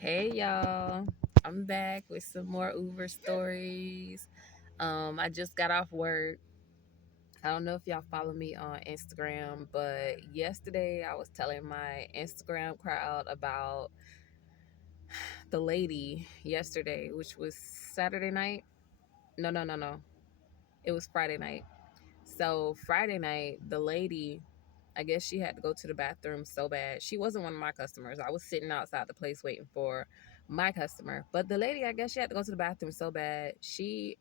Hey y'all, I'm back with some more Uber stories. I just got off work. I don't know if y'all follow me on Instagram, but yesterday I was telling my Instagram crowd about the lady yesterday, which was Saturday night. No. It was Friday night. So Friday night, the lady, I guess she had to go to the bathroom so bad. She wasn't one of my customers. I was sitting outside the place waiting for my customer. But the lady, I guess she had to go to the bathroom so bad. She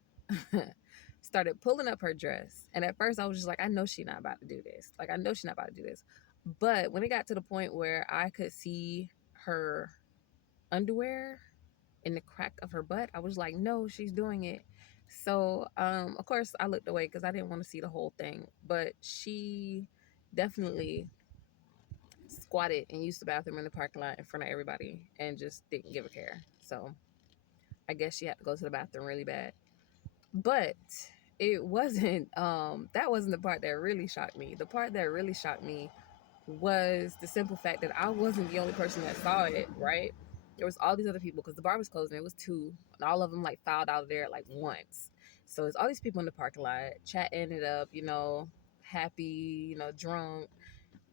started pulling up her dress. And at first I was just like, I know she's not about to do this. Like, I know she's not about to do this. But when it got to the point where I could see her underwear in the crack of her butt, I was like, no, she's doing it. So, of course, I looked away because I didn't want to see the whole thing. But she definitely squatted and used the bathroom in the parking lot in front of everybody and just didn't give a care. So, I guess she had to go to the bathroom really bad. But it wasn't that wasn't the part that really shocked me. The part that really shocked me was the simple fact that I wasn't the only person that saw it, right? There was all these other people because the bar was closing. It was two, and all of them like filed out of there like once. So it's all these people in the parking lot chatting it up, happy, drunk,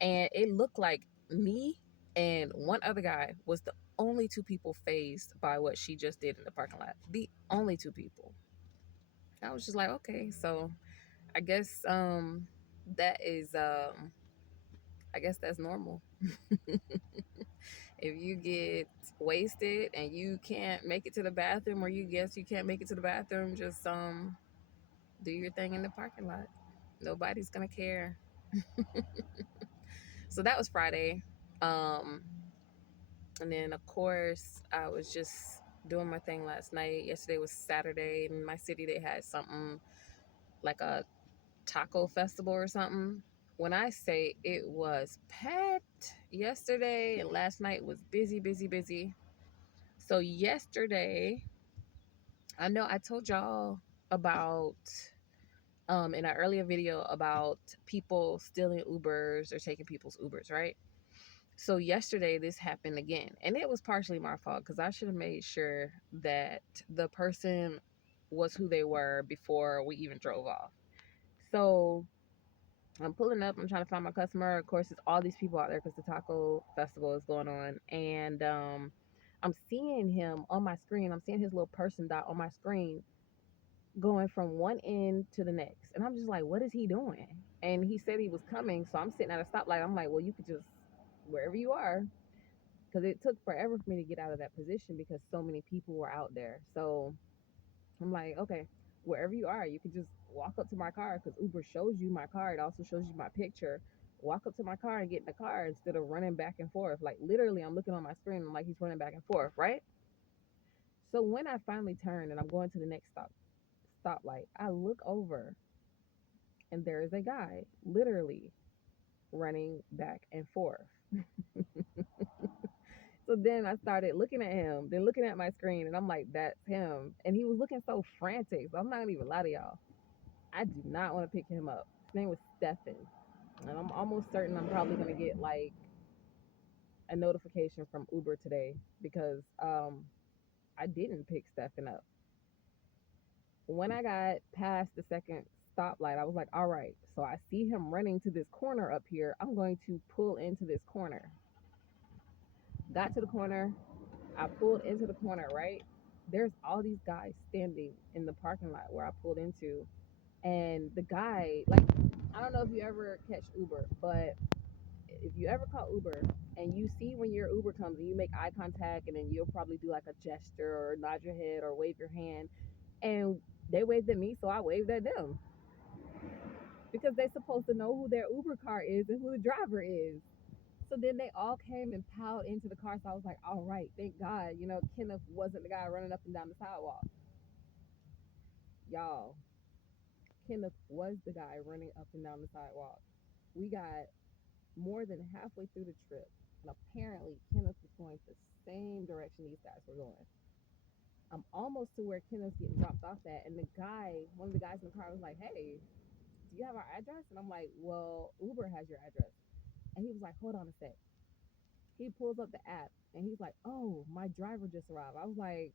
and it looked like me and one other guy was the only two people phased by what she just did in the parking lot. The only two people. I was just like, okay, so I guess that is I guess that's normal. If you get wasted and you can't make it to the bathroom, or you guess you can't make it to the bathroom, just do your thing in the parking lot. Nobody's gonna care. So that was Friday. Um and then of course I was just doing my thing last night. Yesterday was Saturday. In my city they had something like a taco festival or something. When I say it was packed yesterday and last night was busy, busy, busy. So yesterday, I know I told y'all about in an earlier video about people stealing Ubers or taking people's Ubers, right? So yesterday this happened again, and it was partially my fault because I should have made sure that the person was who they were before we even drove off. So I'm pulling up. I'm trying to find my customer. Of course, it's all these people out there because the taco festival is going on, and I'm seeing him on my screen. I'm seeing his little person dot on my screen going from one end to the next, and I'm just like, what is he doing? And he said he was coming, so I'm sitting at a stoplight. I'm like, well, you could just wherever you are, because it took forever for me to get out of that position because so many people were out there. So I'm like, okay, wherever you are, you can just walk up to my car because Uber shows you my car. It also shows you my picture. Walk up to my car and get in the car instead of running back and forth. Like literally, I'm looking on my screen and like he's running back and forth, right? So when I finally turn and I'm going to the next stoplight, I look over and there is a guy literally running back and forth. So then I started looking at him, then looking at my screen, and I'm like, that's him. And he was looking so frantic. So I'm not gonna even lie to y'all. I do not want to pick him up. His name was Stefan. And I'm almost certain I'm probably going to get like a notification from Uber today because I didn't pick Stefan up. When I got past the second stoplight, I was like, all right, so I see him running to this corner up here. I'm going to pull into this corner. Got to the corner. I pulled into the corner, right? There's all these guys standing in the parking lot where I pulled into. And the guy, like, I don't know if you ever catch Uber, but if you ever call Uber and you see when your Uber comes and you make eye contact and then you'll probably do like a gesture or nod your head or wave your hand, and they waved at me, so I waved at them because they're supposed to know who their Uber car is and who the driver is. So then they all came and piled into the car. So I was like, all right, thank God, Kenneth wasn't the guy running up and down the sidewalk. Y'all, Kenneth was the guy running up and down the sidewalk. We got more than halfway through the trip, and apparently Kenneth was going the same direction these guys were going. I'm almost to where Kenneth's getting dropped off at, and one of the guys in the car was like, "Hey, do you have our address?" And I'm like, "Well, Uber has your address." And he was like, "Hold on a sec." He pulls up the app and he's like, "Oh, my driver just arrived." I was like,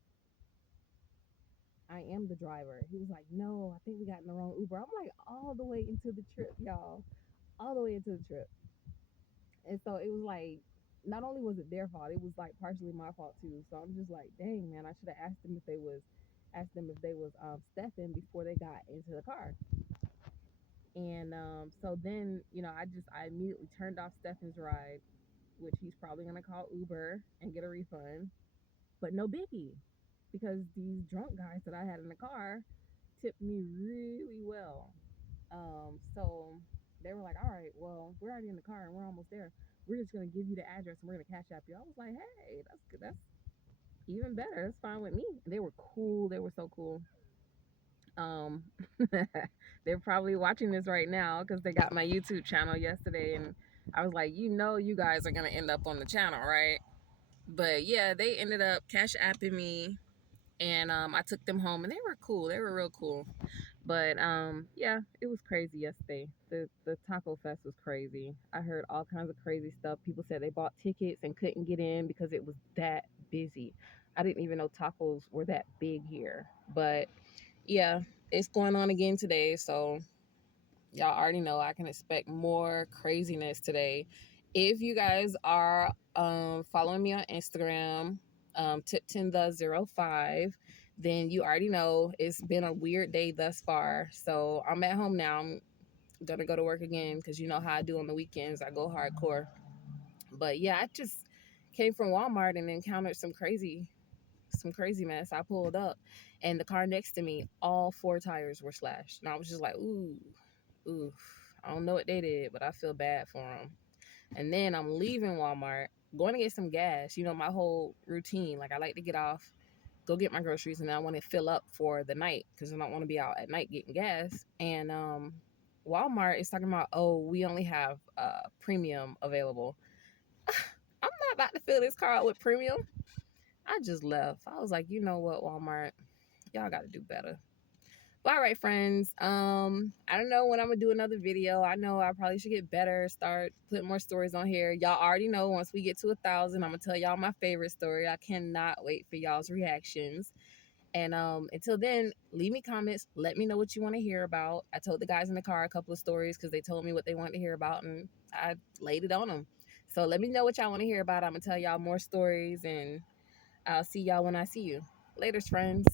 "I am the driver." He was like, "No, I think we got in the wrong Uber." I'm like, all the way into the trip, y'all, all the way into the trip. And so it was like, not only was it their fault, it was like partially my fault too. So I'm just like, dang man, I should have asked them if they was Stefan before they got into the car. And so then, I immediately turned off Stefan's ride, which he's probably gonna call Uber and get a refund. But no biggie, because these drunk guys that I had in the car tipped me really well. So they were like, all right, well, we're already in the car and we're almost there. We're just gonna give you the address and we're gonna cash app you. I was like, hey, that's good. That's even better. That's fine with me. They were cool. They were so cool. Um, they're probably watching this right now because they got my YouTube channel yesterday, and I was like, you guys are gonna end up on the channel, right? But yeah, they ended up cash apping me, and I took them home, and they were cool. They were real cool. But yeah, it was crazy yesterday. The Taco Fest was crazy. I heard all kinds of crazy stuff. People said they bought tickets and couldn't get in because it was that busy. I didn't even know tacos were that big here. But yeah, it's going on again today, so y'all already know I can expect more craziness today. If you guys are following me on Instagram, Tipton the 05, then you already know it's been a weird day thus far. So I'm at home now. I'm gonna go to work again because you know how I do on the weekends. I go hardcore. But yeah, I just came from Walmart and encountered some crazy mess. I pulled up and the car next to me, all four tires were slashed. And I was just like, ooh, I don't know what they did, but I feel bad for them. And then I'm leaving Walmart, going to get some gas. My whole routine. Like, I like to get off, go get my groceries, and then I want to fill up for the night because I don't want to be out at night getting gas. And Walmart is talking about, oh, we only have premium available. I'm not about to fill this car out with premium. I just left. I was like, you know what, Walmart, y'all got to do better. But all right, friends. I don't know when I'm gonna do another video. I know I probably should get better, start putting more stories on here. Y'all already know once we get to 1,000, I'm gonna tell y'all my favorite story. I cannot wait for y'all's reactions. And until then, leave me comments. Let me know what you want to hear about. I told the guys in the car a couple of stories because they told me what they wanted to hear about, and I laid it on them. So let me know what y'all want to hear about. I'm gonna tell y'all more stories, and I'll see y'all when I see you. Later, friends.